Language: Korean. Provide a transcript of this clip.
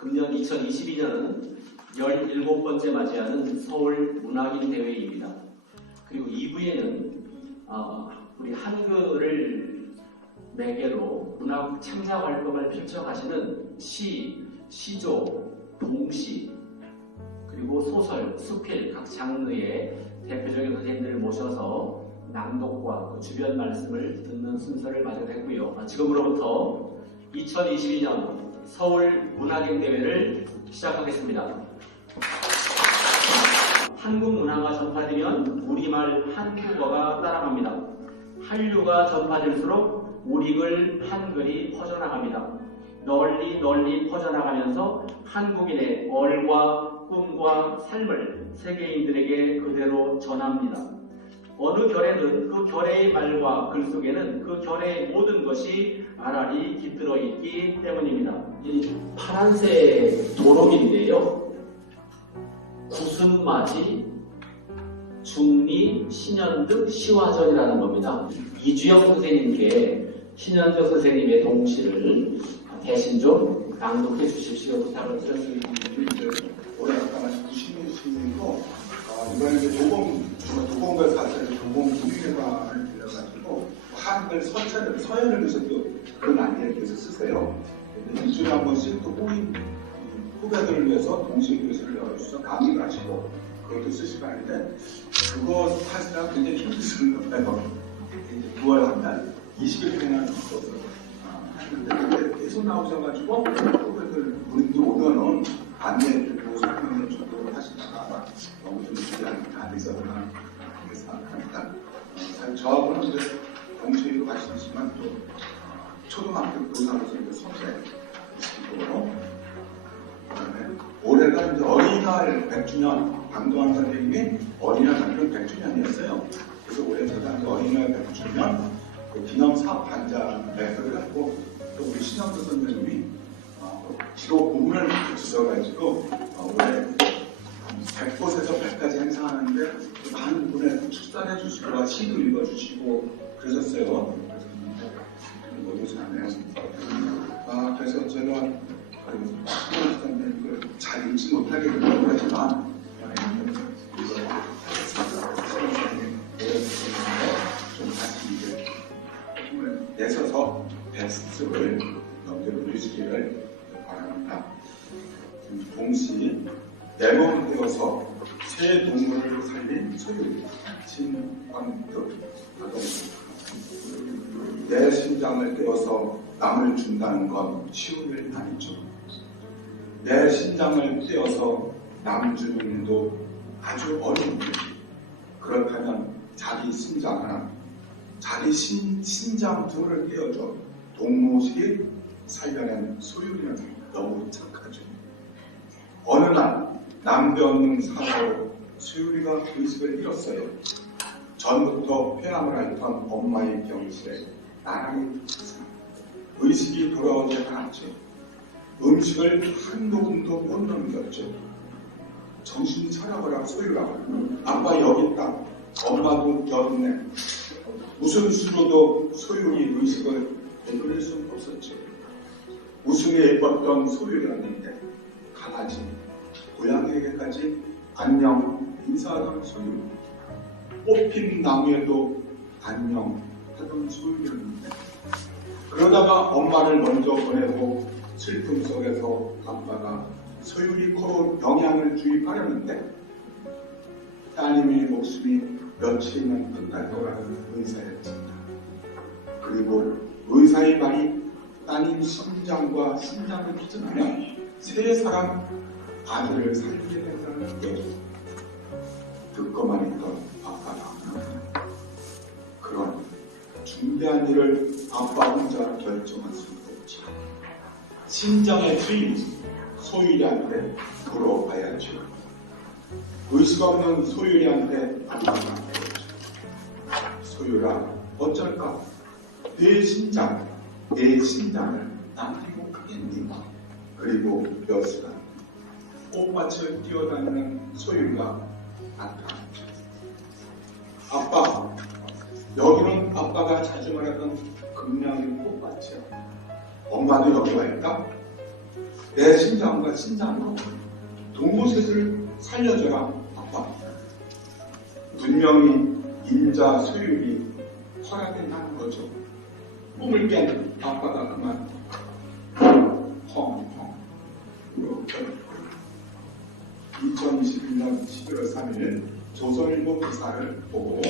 금년 2022년은 17번째 맞이하는 서울 문학인 대회입니다. 그리고 2부에는 어, 우리 한글을 매개로 문학 창작 활동을 펼쳐가시는 시, 시조, 동시, 그리고 소설, 수필 각 장르의 대표적인 선생님들을 모셔서 낭독과 그 주변 말씀을 듣는 순서를 마련했고요. 아, 지금으로부터 2022년 서울 문학인 대회를 시작하겠습니다. 한국 문화가 전파되면 우리말 한국어가 따라갑니다. 한류가 전파될수록 우리글 한글이 퍼져나갑니다. 널리 널리 퍼져나가면서 한국인의 얼과 꿈과 삶을 세계인들에게 그대로 전합니다. 어느 결에는 그 결의 말과 글 속에는 그 결의 모든 것이 알알이 깃들어 있기 때문입니다. 이 파란색 도롱인데요. 구순맞이, 중리, 신현득, 시화전이라는 겁니다. 이주영 선생님께 신현득 선생님의 동시를 대신 좀 낭독해 주십시오 부탁을 드렸습니다. 올해 아까 90년이고 어, 이번에 이제 도봉 도봉과 사찰의 도봉 국립회관을 빌려가지고 한글 서연을 위해서 또 그런 안개를 계속 쓰세요. 근데 일주일에 한 번씩 또 후임 후배들을 위해서 동시 교실을 열어주셔서 강의를 하시고 그것도 쓰시고 하는데 그거 사실은 굉장히 힘드시는 거예요. 9월 한 달 20일 동안 있어서 하는데 계속 나오셔가지고 후배들 우리도 오면은 안내해주고 설명해주고 하시다가 너무 좀 그게 안 있었나 그렇게 생각합니다. 어, 사실 저하고는 동시에도 가시지만 또 어, 초등학교 교사로서 이제 선생이시고 그다음에 올해가 이제 어린이날 100주년 강동원 선생님이 어린이날 장교 100주년이었어요. 그래서 올해 이제 어린이날 100주년 그 기념 사업 반장 매표를 하고 또 우리 신영수 선생님이 어, 기록 부문을 주셔가지고 어, 올해 100곳에서 100까 지 행사하는데 많은 분에 축산해 주시고 시도 읽어주시고 그러셨어요. 모두 잘해요. 아 그래서 제가 신영수 잘 읽지 못하게 되긴 하지만 좀 다시 이제 힘을 내셔서 베스트를 넘겨 보시기를 바랍니다. 동시 내몸 되어서 새 동물을 살린 소유 진광득 내 심장을 떼어서 남을 준다는 건 쉬운 일 아니죠. 내 심장을 떼어서 남 주는 일도 아주 어려운 일. 그렇다면 자기 심장 하나, 자기 신, 심장 둘을 떼어줘 동무식이 살려낸 소유리는 너무 착하죠. 어느 날 남변 사고로 수유리가 의식을 잃었어요. 전부터 폐암을 앓던 엄마의 병실에 나란히 있었어요. 의식이 돌아오지 않았죠. 음식을 한 모금도 못 넘겼죠. 정신 차려보라 소유라. 아빠 여기 있다. 엄마도 여기 있네. 무슨 수로도 소유리 의식을 되돌릴 수 없었죠. 우승에 예뻤던 소유였는데 강아지, 고양이에게까지 안녕 인사하던 소유. 꽃핀 나무에도 안녕 하던 소유였는데 그러다가 엄마를 먼저 보내고 슬픔 속에서 아빠가 소유리 코로 영양을 주입하려는데 따님의 목숨이 며칠이면 끝날 거라는 의사였습니다. 그리고 의사의 말이 따님 심장과 심장을 기준하며 세 사람 아들을 살리게 된다는 얘기 듣고만 있던 아빠가 그런 중대한 일을 아빠 혼자 결정할 수 없죠. 심장의 주인 소유리한테 물어봐야죠. 의식 없는 소유리한테 안나가야죠 소유라 어쩔까? 내 심장, 내 심장을 남기고 가겠니? 그리고 몇 시간 꽃밭을 뛰어다니는 소유가 나타났죠. 아빠, 여기는 아빠 다시 말하던 금량의 꽃밭이야. 엄마도 여기 와 있다. 내 심장과 심장으로 동고셋을 살려줘라, 아빠. 분명히 인자 소율이 허락된다는 거죠. 꿈을 깬 아빠가 그만 펑펑 이렇게 2021년 11월 3일 조선일보 기사를 보고